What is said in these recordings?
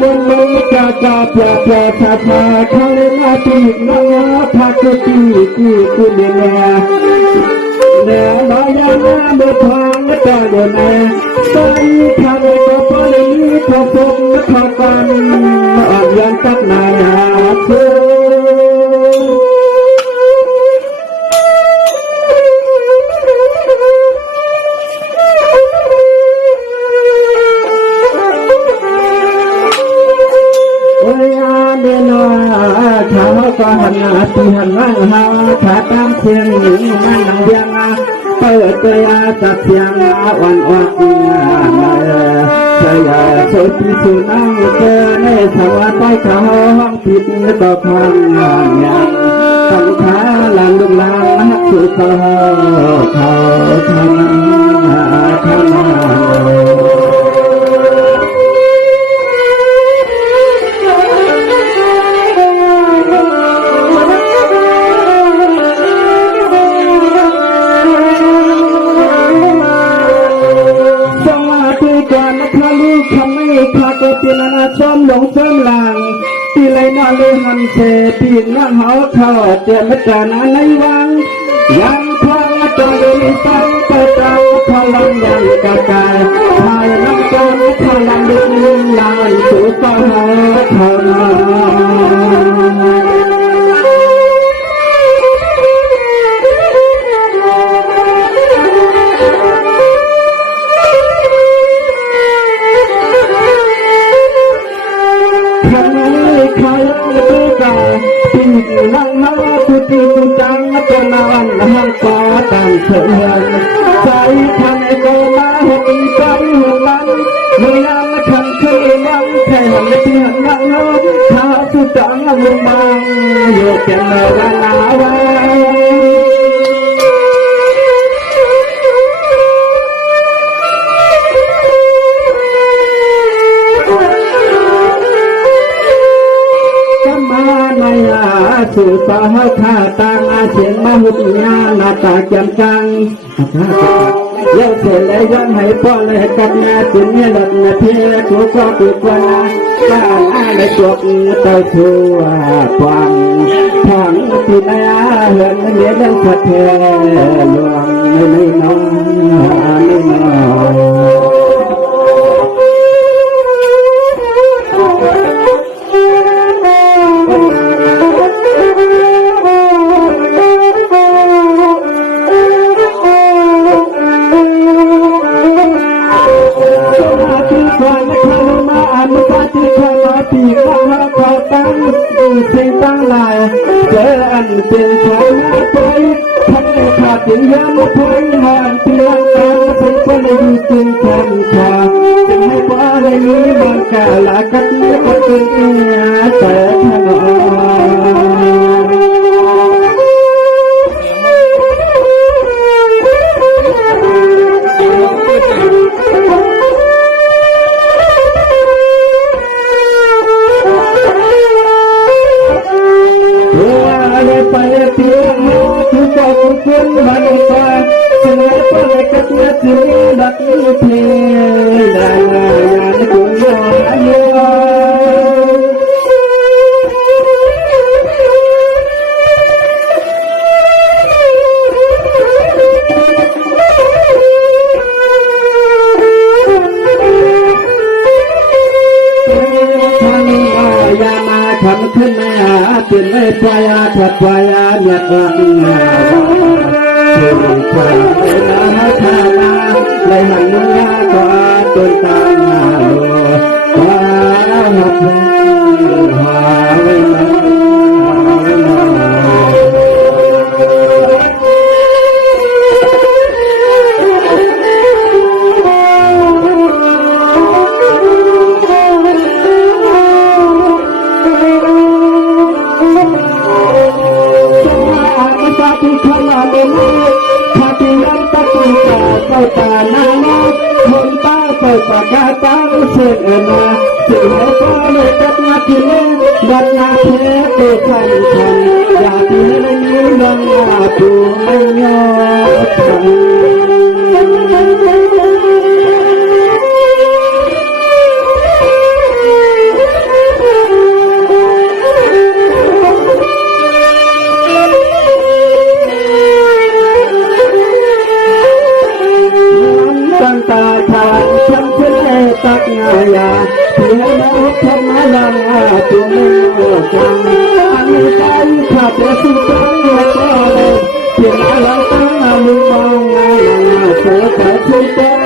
มันมือจะเปล่าเปล่าชาเขาเล่นอาตีน้องพักตีกูเนี่ยแนวน้อยยังเมื่อทางก็เดินแนวใส่ทางก็พอเลยพอสมพอกันอ่อนยันตักนายเชื่อเขาก็หันหน้าตีหันหลังหาขาตามเสียงหญิงมันนั่งเบียงเปิดตัวยาจากเสียงอ่อนมาเสียสุดที่สุดนั่งเจอในสวรรค์ใต้เขาห้องผิดก็พังยังตั้งขาลานลุกลานสุดเขาทำเป็นอาชมหลงเสริมหลังตีไรนอนเลยหันเสปีนนั่งเขาเข้าเจ็บไม่แต่นานในวังยังคว้างจนเลยตั้งแต่เจ้าพลังยังกระจายหายน้ำจนพลังดึงลายสู่ฟ้าเท่านั้นปีนั่งมาตุตีตุจังตะนานหังฟ้าตั้งเฉยใจทำให้ก็มาเห็นใจหัวมันเมื่อยามขันเคยมันแค่หันที่หันหลังข้าสุดจังลงมาอยู่แก่เวลาว่าสู่สาวข้าตางอาเฉียนมาหุบงานหน้าตาแจ่มจังเลี้ยวเสร็จแล้วย้อนให้พ่อเลยกับงานสินเนี่ยหลับนาทีตัวก็ตัวกว่าบ้านอะไรจบเต่าชัวฟังฟังที่ไหนเห็นเลี้ยงสะเทลวงไม่น้องไม่น้องปีกว่าเขาตั้งสิ่งตั้งหลายเจออันเป็นของไปทำให้ขาดสิ่งย้ำพ้นหางเตียงกันเป็นคนในจริงแทนขาจึงให้ว่าในนี้มันกาลากัดเนื้อคนเป็นแต่ถนอไปเพียงทุกคนคนมันฟ้าเสนอไปกับเนื้อถึงดักเพียงได้งานกุญแจทำขึ้นมาเป็นไม่พยาถัดพยาเนี่ยกลางนาถึงความเป็นอาชาลาในหันยาก็จนตาหาโลว่าหักหาไว้มาตาหน้าคนตาเปิดปากกาตาเสียงมาสิ่งให้ก็เลยจัดงานที่เล่นดัดงานเทปทันอยากที่ให้มีเรื่องมาดูไม่ยอม ลังตัวมึงจังอันนี้ใจข้าแต่สุดจังก็เลยเพียงเราตั้งมึงมองเสือแต่สุดจัง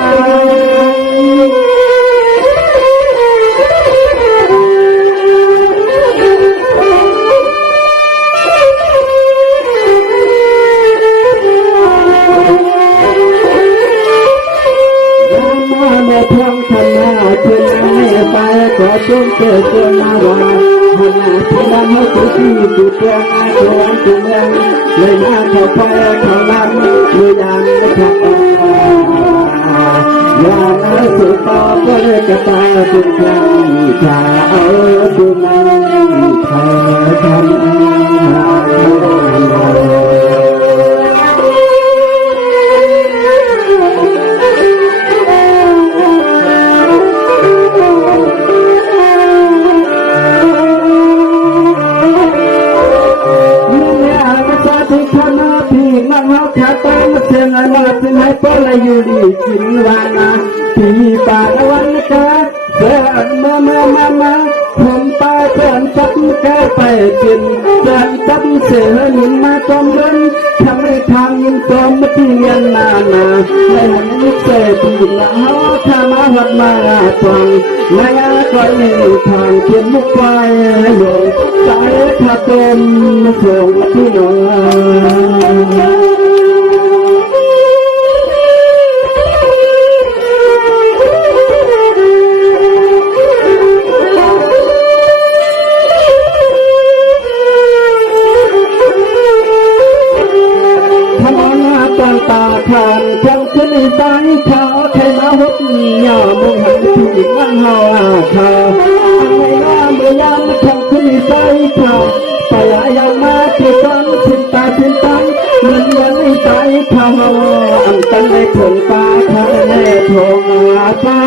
พร้อมทำหน้าเพื่อนไม่ไปก็จงเกิดเกินมาว่าหันหน้าที่นั่งให้ตัวที่ตัวเพื่อนตัวอันตัวเมืองเลยมาเข้าไปเข้านั้นอยู่อย่างไม่ทำอย่างนั้นสุดต่อก็เลยกระตายทุกครั้งจะเอาตัวมันเธอทถ้าตามเสียงมาที่ไหนก็เลยอยู่ดีกินวานาที่ป่าวันกาเสือมาผมไปเพื่อนจับแกไปกินเดินจับเสือหนุนมาจอมเดินทำให้ทางยินจอมที่เรียนนาในหันนิสัยที่ละเขาถ้ามาหัดมาตรงไม่ก็มีทางเขียนมุกไว้หลงใจถ้าต้มส่งที่นอนตาขานจังขึ้นใจเขาไทยมาหุบหย่อมงหันที่มันเฮาเขาอันไหนว่าเมื่อยามจังขึ้นใจเขาไปยังมาที่ต้นทิ้งตาทิ้งตันเหมือนวันนี้ใจเขาอันตั้งในผงตาเขาในผงตา